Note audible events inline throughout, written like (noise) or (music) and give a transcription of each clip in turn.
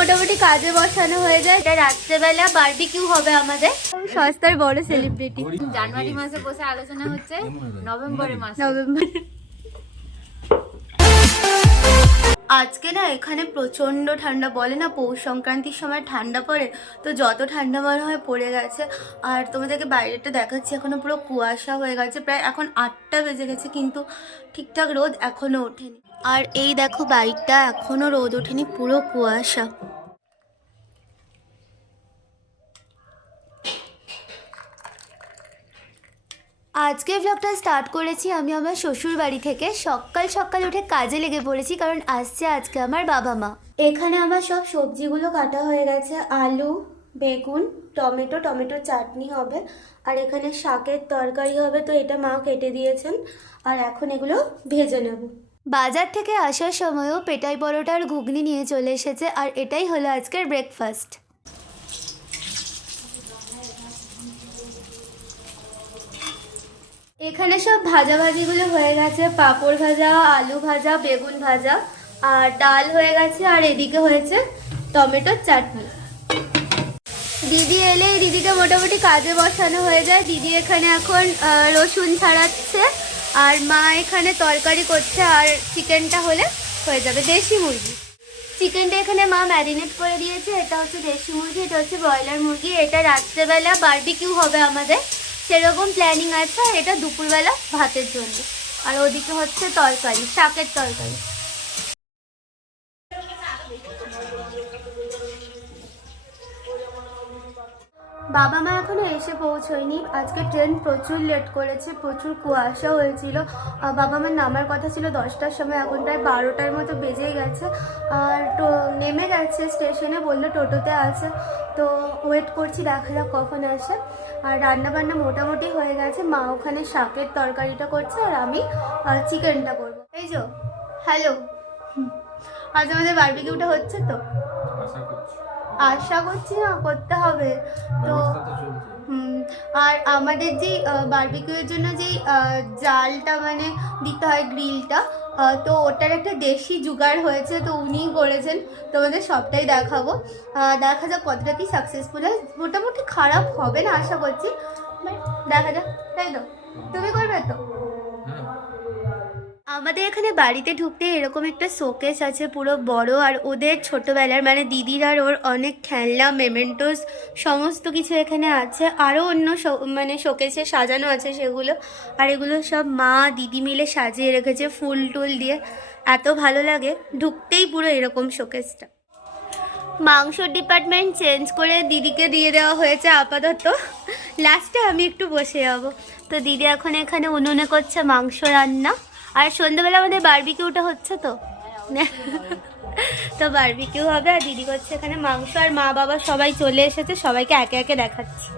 মোটামুটি কাজে বসানো হয়ে যায়। এটা রাত্রেবেলা বারবিকিউ হবে আমাদের। সস্তার বড় সেলিব্রিটি জানুয়ারি মাসে বসে আলোচনা হচ্ছে। নভেম্বরের মাসে। নভেম্বর। আজকে না এখানে প্রচণ্ড ঠান্ডা। বলে না পৌষ সংক্রান্তির সময় ঠান্ডা পড়ে তো যত ঠান্ডা মনে হয় পড়ে গেছে। আর তোমাদেরকে বাইরেটা দেখাচ্ছি এখনও পুরো কুয়াশা হয়ে গেছে। প্রায় এখন আটটা বেজে গেছে কিন্তু ঠিকঠাক রোদ এখনও ওঠেনি। আর এই দেখো বাইকটা এখনও রোদ ওঠেনি পুরো কুয়াশা। আজকে ব্লগটা স্টার্ট করেছি আমি আমার শ্বশুর বাড়ি থেকে। সকাল সকাল উঠে কাজে লেগে পড়েছি কারণ আসছে আজকে আমার বাবা মা। এখানে আমার সব সবজিগুলো কাটা হয়ে গেছে, আলু, বেগুন, টমেটো টমেটো চাটনি হবে, আর এখানে শাকের তরকারি হবে তো এটা মা কেটে দিয়েছেন, আর এখন এগুলো ভেজে নেব। বাজার থেকে আসার সময়ও পেটাই পরোটা আর ঘুগনি নিয়ে চলে এসেছে, আর এটাই হলো আজকের ব্রেকফাস্ট এখানে সব ভাজা ভাজিগুলো হয়ে গেছে। পাঁপড় ভাজা, আলু ভাজা, বেগুন ভাজা, আর ডাল হয়ে গেছে, আর এদিকে হয়েছে টমেটোর চাটনি। দিদি এলে দিদিকে মোটামুটি কাজে বসানো হয়ে যায়। দিদি এখানে এখন রসুন ছাড়াচ্ছে, আর মা এখানে তরকারি করছে, আর চিকেনটা হলে হয়ে যাবে দেশি মুরগি। চিকেনটা এখানে মা ম্যারিনেট করে দিয়েছে, এটা হচ্ছে দেশি মুরগি, এটা হচ্ছে ব্রয়লার মুরগি, এটা রাত্রেবেলা বারবিকিউ হবে আমাদের। সেরকম প্ল্যানিং আছে এটা দুপুরবেলা ভাতের জন্য। আর ওদিকে হচ্ছে তরকারি শাকের তরকারি। বাবা মা এখনও এসে পৌঁছয়নি। আজকে ট্রেন প্রচুর লেট করেছে, প্রচুর কুয়াশা হয়েছিল। বাবা মার নামার কথা ছিল দশটার সময়, এখন প্রায় বারোটার মতো বেজে গেছে। আর তো নেমে গেছে স্টেশনে বলল টোটোতে আছে। তো ওয়েট করছি, দেখা যাক কখন আসে। আর রান্না বান্না মোটামুটি হয়ে গেছে। মা ওখানে শাকের তরকারিটা করছে আর আমি চিকেনটা করব। এই যো হ্যালো আজ আমাদের বারবিকিউটা হচ্ছে তো? আশা করছি। আশা করছি না করতে হবে। তো আর আমাদের যে বারবিকিউয়ের জন্য যে জালটা মানে দিতে হয় গ্রিলটা তো ওটার একটা দেশি জুগাড় হয়েছে তো উনিই করেছেন। তোমাদের সবটাই দেখাবো। দেখা যাক কতটা কি সাকসেসফুল হয়। মোটামুটি খারাপ হবে না আশা করছি। দেখা যাক তাই তো? তুমি করবে তো? হ্যাঁ। আমাদের এখানে বাড়িতে ঢুকতে এরকম একটা শোকেস আছে পুরো বড়, আর ওদের ছোটবেলার মানে দিদির আর ওর অনেক খেলনা মেমেন্টোস সমস্ত কিছু এখানে আছে। আরও অন্য মানে শোকেসে সাজানো আছে সেগুলো। আর এগুলো সব মা, দিদি মিলে সাজিয়ে রেখেছে ফুল টুল দিয়ে। এত ভালো লাগে, ঢুকতেই পুরো এরকম শোকেসটা। মাংস ডিপার্টমেন্ট চেঞ্জ করে দিদিকে দিয়ে দেওয়া হয়েছে আপাতত। লাস্টে আমি একটু বসে যাব। তো দিদি এখন এখানে উনুনে করছে মাংস রান্না। আর সন্ধ্যাবেলা আমাদের বারবিকিউটা হচ্ছে তো। তো বারবিকিউ হবে আর দিদি করছে এখানে মাংস আর মা বাবা সবাই চলে এসেছে, সবাইকে একে একে দেখাচ্ছি।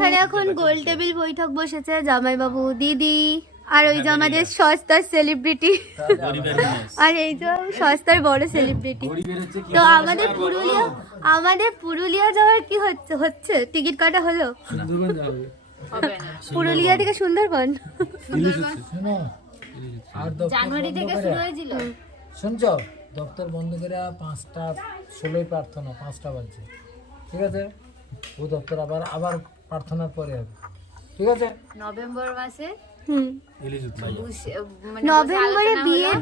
এখানে এখন গোল টেবিল বৈঠক বসেছে জামাইবাবু দিদি আর ওই যে আমাদের সস্তার সেলিব্রিটি আর এই যে সস্তার বড় সেলিব্রিটি তো আমাদের পুরুলিয়া আমাদের পুরুলিয়া যাওয়ার কি হচ্ছে হচ্ছে? টিকিট কাটা হলো? পুরুলিয়া থেকে সুন্দরবন? জানুয়ারি থেকে শুরু হয়েছিল। শুনছ? দপ্তর বন্ধ করে পাঁচটা ষোলোই প্রার্থনা পাঁচটা বাজছে। ঠিক আছে? ও দপ্তর আবার আবার প্রার্থনার পরে হবে। ঠিক আছে? নভেম্বর মাসে মানে নভেম্বরে বিয়ের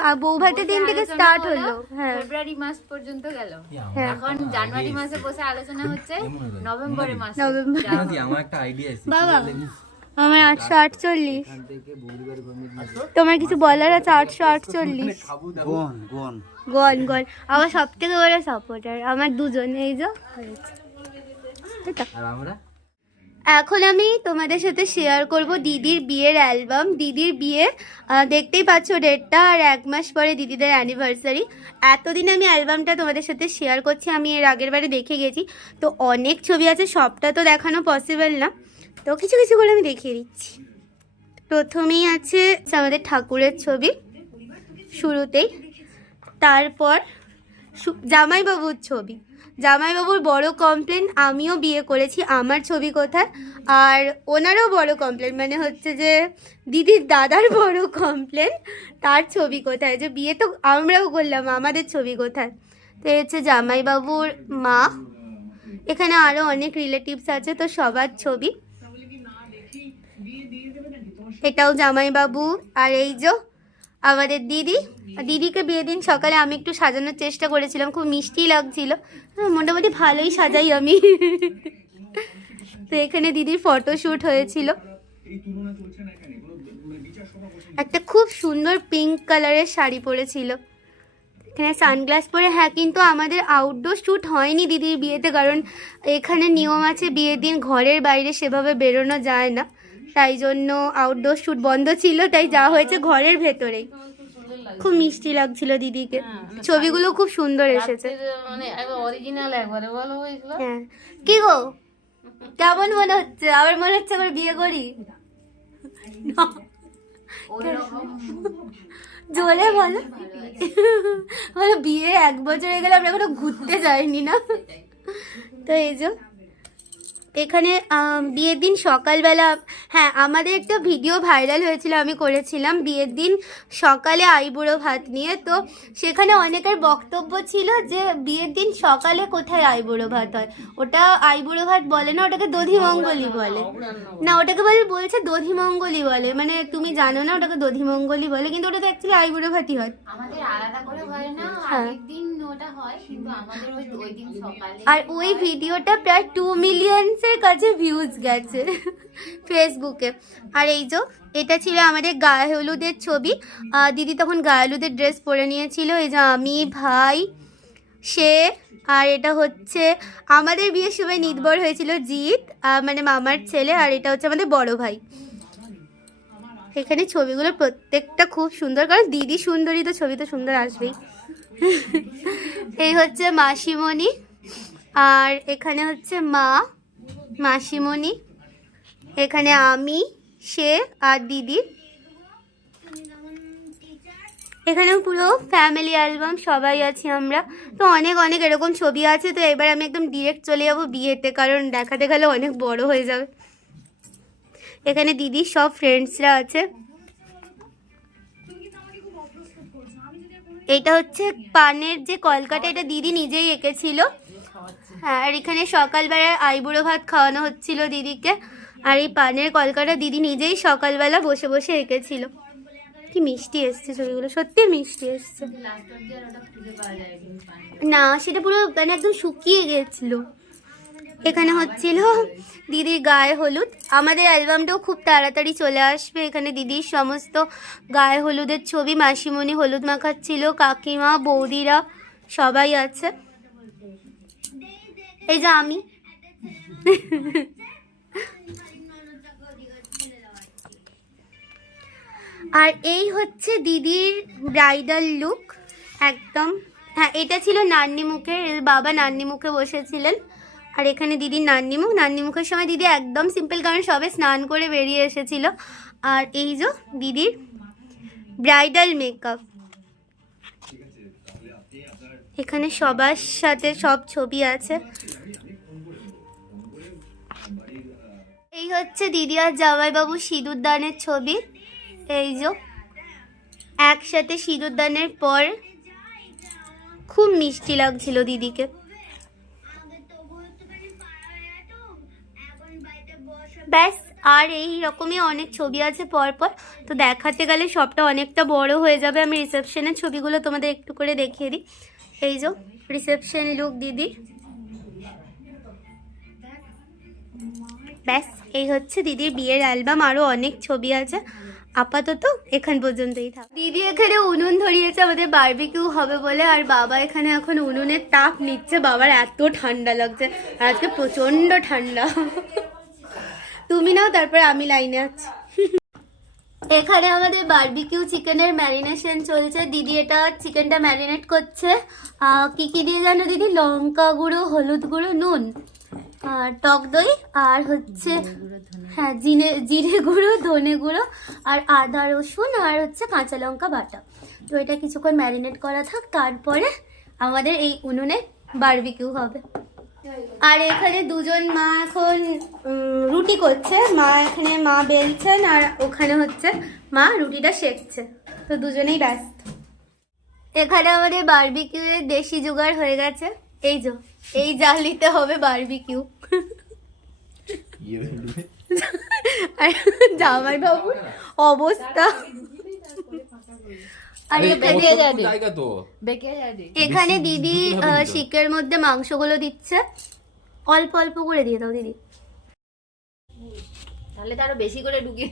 আহ, বৌভাতের দিন থেকে স্টার্ট হলো, হ্যাঁ। ফেব্রুয়ারি মাস পর্যন্ত গেল। হ্যাঁ। এখন জানুয়ারি মাসে বসে আলোচনা হচ্ছে নভেম্বরের মাসে। আমার একটা আইডিয়া আছে বাবা আমার আটশো আটচল্লিশ। তোমার কিছু বলার আছে? আটশো আটচল্লিশ। গন গন গন গন আমার সব থেকে বড় সাপোর্টার আমার দুজন এই যে হয়েছে। আর আমরা? এখন আমি তোমাদের সাথে শেয়ার করব দিদির বিয়ের অ্যালবাম দিদির বিয়ে দেখতেই পাচ্ছ ডেটটা আর এক মাস পরে দিদিদের অ্যানিভার্সারি এতদিন আমি অ্যালবামটা তোমাদের সাথে শেয়ার করছি, আমি এর আগের বারে দেখে গেছি। তো অনেক ছবি আছে, সবটা তো দেখানো পসিবল না। তো কিছু কিছু করে আমি দেখিয়ে দিচ্ছি। প্রথমেই আছে আমাদের ঠাকুরের ছবি, শুরুতেই। তারপর জামাইবাবুর ছবি। জামাইবাবুর বড় কমপ্লেন আমিও বিয়ে করেছি, আমার ছবি কোথায়? আর ওনারও বড় কমপ্লেন মানে হচ্ছে যে দিদির দাদার বড় কমপ্লেন তার ছবি কোথায়? যে বিয়ে তো আমরাও করলাম, আমাদের ছবি কোথায়? তো হচ্ছে জামাইবাবুর মা। এখানে আরও অনেক রিলেটিভস আছে, তো সবার ছবি। এটাও জামাইবাবু। আর এই যে আমাদের দিদি, দিদিকে বিয়ে দিন সকালে আমি একটু সাজানোর চেষ্টা করেছিলাম, খুব মিষ্টি লাগছিল। মোটামুটি ভালোই সাজাই আমি। তো এখানে দিদির ফটোশ্যুট হয়েছিল। একটা খুব সুন্দর পিঙ্ক কালারের শাড়ি পরেছিল। এখানে সানগ্লাস পরে হ্যাঁ কিন্তু আমাদের আউটডোর শ্যুট হয়নি দিদির বিয়েতে, কারণ এখানে নিয়ম আছে বিয়ের দিন ঘরের বাইরে সেভাবে বেরোনো যায় না। তাই জন্য আউটডোর শ্যুট বন্ধ ছিল তাই যা হয়েছে ঘরের ভেতরেই খুব মিষ্টি লাগছিল দিদিকে। ছবিগুলো খুব সুন্দর এসেছে। মানে হ্যাঁ। কি গো? কেমন মনে হচ্ছে? আবার মনে হচ্ছে আবার বিয়ে করি। জোরে বলো। বলো বিয়ে এক বছর হয়ে গেলে আমরা এখনও ঘুরতে যাইনি না? তো এই যে। এখানে বিয়ের দিন সকালবেলা হ্যাঁ আমাদের একটা ভিডিও ভাইরাল হয়েছিল আমি করেছিলাম বিয়ের দিন সকালে আইবুড়ো ভাত নিয়ে। তো সেখানে অনেকের বক্তব্য ছিল যে বিয়ের দিন সকালে কোথায় আইবুড়ো ভাত হয়? ওটা আইবুড়ো ভাত বলে না ওটাকে দধিমঙ্গলি বলে। না ওটাকে বলে বলছে দধিমঙ্গলি বলে। মানে তুমি জানো না ওটাকে দধিমঙ্গলি বলে কিন্তু ওটা তো অ্যাকচুয়ালি আইবুড়ো ভাতই হয়। আমাদের আলাদা করে হয় না হ্যাঁ। দিন ওটা হয় কিন্তু আমাদের ওই ওই দিন সকালে আর ওই ভিডিওটা প্রায় টু মিলিয়নসের কাছে ভিউজ গেছে ফেসবুকে। আর এই যে, এটা ছিল আমাদের গায়ে হলুদের ছবি দিদি তখন গায়ে হলুদের ড্রেস পরে নিয়েছিল। এই যে আমি, ভাই, সে, আর এটা হচ্ছে আমাদের বিয়ের সময় নির্ভর হয়েছিল জিৎ মানে মামার ছেলে, আর এটা হচ্ছে আমাদের বড় ভাই। এখানে ছবিগুলো প্রত্যেকটা খুব সুন্দর, কারণ দিদি সুন্দরী তো ছবি তো সুন্দর আসবেই। এই হচ্ছে মাসিমণি, আর এখানে হচ্ছে মা। মাসিমণি, এখানে আমি, সে আর দিদি। এখানেও পুরো ফ্যামিলি অ্যালবাম সবাই আছি আমরা। তো অনেক অনেক এরকম ছবি আছে, তো এবার আমি একদম ডিরেক্ট চলে যাব বিয়েতে, কারণ দেখাতে গেলে অনেক বড় হয়ে যাবে। এখানে দিদির সব ফ্রেন্ডসরা আছে। এটা হচ্ছে পানের যে কলকাতা এটা দিদি নিজেই এঁকেছিল। হ্যাঁ আর এখানে সকালবেলায় আইবুড়ো ভাত খাওয়ানো হচ্ছিল দিদিকে, আর এই পানের কলকাতা দিদি নিজেই সকালবেলা বসে বসে এঁকেছিল। কি মিষ্টি এসছে ছবিগুলো, সত্যি মিষ্টি এসছে। না, সেটা পুরো মানে একদম শুকিয়ে গেছিল। এখানে হচ্ছিল দিদির গায়ে হলুদ। আমাদের অ্যালবামটাও খুব তাড়াতাড়ি চলে আসবে। এখানে দিদির সমস্ত গায়ে হলুদের ছবি, মাসিমণি হলুদ মাখাচ্ছিল, কাকিমা, বৌদিরা সবাই আছে। এই যে আমি। আর এই হচ্ছে দিদির ব্রাইডাল লুক একদম। হ্যাঁ এটা ছিল নান্নি মুখের বাবা নান্নি মুখে বসেছিলেন। আর এখানে দিদির নান্নি মুখ। নান্নি মুখের সময় দিদি একদম সিম্পল কারণ সবে স্নান করে বেরিয়ে এসেছিল। আর এই যে দিদির ব্রাইডাল মেকআপ এখানে সবার সাথে সব ছবি আছে। এই হচ্ছে দিদি আর জামাইবাবু সিঁদুর দানের ছবি। এই যে, একসাথে সিঁদুর দানের পর খুব মিষ্টি লাগছিল দিদিকে। ব্যাস, আর এই রকমই অনেক ছবি আছে পরপর। তো দেখাতে গেলে সবটা অনেকটা বড় হয়ে যাবে। আমি রিসেপশনের ছবিগুলো তোমাদের একটু করে দেখিয়ে দিই। এই যে রিসেপশন লুক দিদি। ব্যাস, এই হচ্ছে দিদির বিয়ের অ্যালবাম আরও অনেক ছবি আছে। আপাতত এখান পর্যন্তই থাক। দিদি এখানে উনুন ধরিয়েছে, আমাদের বারবিকিউ হবে বলে, আর বাবা এখানে এখন উনুনের তাপ নিচ্ছে। বাবার এত ঠান্ডা লাগছে, আর আজকে প্রচণ্ড ঠান্ডা। তুমি নাও, তারপর আমি লাইনে আছি। এখানে আমাদের বারবিকিউ চিকেনের ম্যারিনেশন চলছে। দিদি এটা চিকেনটা ম্যারিনেট করছে। কি কি দিয়ে জানো দিদি? লঙ্কা গুঁড়ো, হলুদ গুঁড়ো, নুন। আর টক দই আর হচ্ছে হ্যাঁ জিরে জিরে গুঁড়ো ধনে গুঁড়ো আর আদা রসুন আর হচ্ছে কাঁচা লঙ্কা বাটা। তো এটা কিছুক্ষণ ম্যারিনেট করা থাক তারপরে আমাদের এই উনুনে বারবিকিউ হবে। আর এখানে দুজন মা এখন রুটি করছে। মা এখানে মা বেলছেন আর ওখানে হচ্ছে মা রুটিটা সেকছে তো দুজনেই ব্যস্ত। এখানে আমাদের বারবিকিউ এর দেশি জোগাড় হয়ে গেছে। এই যে এই জালিতে হবে বারবিকিউ আর জামাই বাবু অবস্থা এখানে দিদি শিকের মধ্যে মাংসগুলো দিচ্ছে। অল্প অল্প করে দিয়ে দাও দিদি। তাহলে তো আরও বেশি করে ঢুকে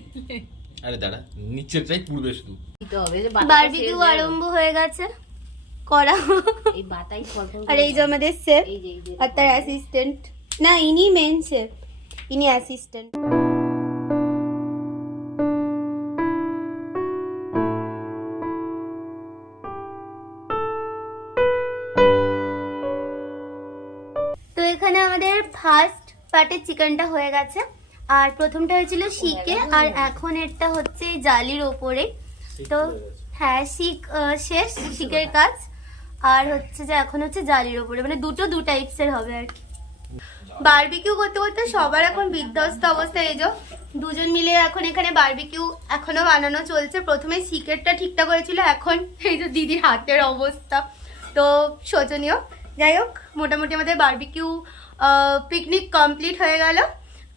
আরে দাঁড়া নিচেরটাই পুড়বে শুধু। বারবিকিউ আরম্ভ হয়ে গেছে। করা। আর এই যে আমাদের শেফ আর তার অ্যাসিস্ট্যান্ট না ইনি মেন শেফ ইনি অ্যাসিস্ট্যান্ট তো এখানে আমাদের ফার্স্ট পার্টের চিকেনটা হয়ে গেছে। আর প্রথমটা হয়েছিল শিকে আর এখন এটা হচ্ছে জালির ওপরে। তো হ্যাঁ শিক শেষ শিকের কাজ। আর হচ্ছে যে এখন হচ্ছে জালির ওপরে মানে দুটো দু টাইপসের হবে আর কি। বারবিকিউ করতে করতে সবার এখন বিধ্বস্ত অবস্থা, এই যে দুজন মিলে এখন এখানে বারবিকিউ এখনও বানানো চলছে। প্রথমে সিকেটটা ঠিকঠাক হয়েছিল এখন এই যে দিদির হাতের অবস্থা। তো শোচনীয়। যাই হোক, মোটামুটি আমাদের বারবিকিউ পিকনিক কমপ্লিট হয়ে গেল।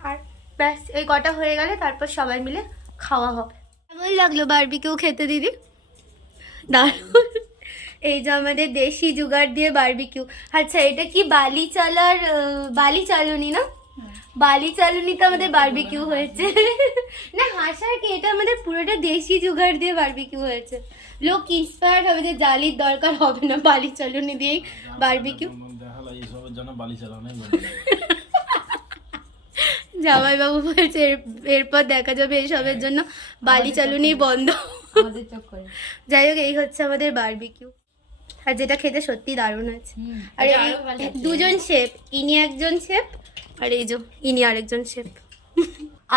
আর ব্যাস, এই কটা হয়ে গেলে তারপর সবাই মিলে খাওয়া হবে। কেমন লাগল বারবিকিউ খেতে দিদি? দারুণ। এই যে আমাদের দেশি জুগার দিয়ে বারবিকিউ আচ্ছা এটা কি বালি চালার বালি চালুনি না? বালি চালুনিতে আমাদের বারবিকিউ হয়েছে। (laughs) না হাসার কি? এটা আমাদের পুরোটা দেশি জুগাড় দিয়ে বারবিকিউ হয়েছে। লোক ইন্সপায়ার হবে যে জালির দরকার হবে না বালি চালুনি দিয়েই বারবিকিউ জামাই বাবু বলছে এর- এরপর দেখা যাবে এসবের জন্য বালি চালুনি বন্ধ। যাই হোক এই হচ্ছে আমাদের বারবিকিউ আর যেটা খেতে সত্যি দারুণ আছে আর এই। দুজন শেফ ইনি একজন শেফ আর এই যে ইনি আরেকজন শেফ।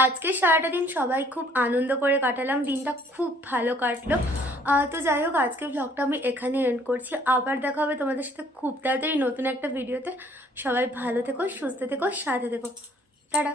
আজকে সারাটা দিন সবাই খুব আনন্দ করে কাটালাম দিনটা খুব ভালো কাটলো। আহ, তো যাই হোক আজকে ব্লগটা আমি এখানে এন্ড করছি। আবার দেখা হবে তোমাদের সাথে খুব তাড়াতাড়ি নতুন একটা ভিডিওতে সবাই ভালো থেকো সুস্থ থেকো সাথে থেকো। টাটা।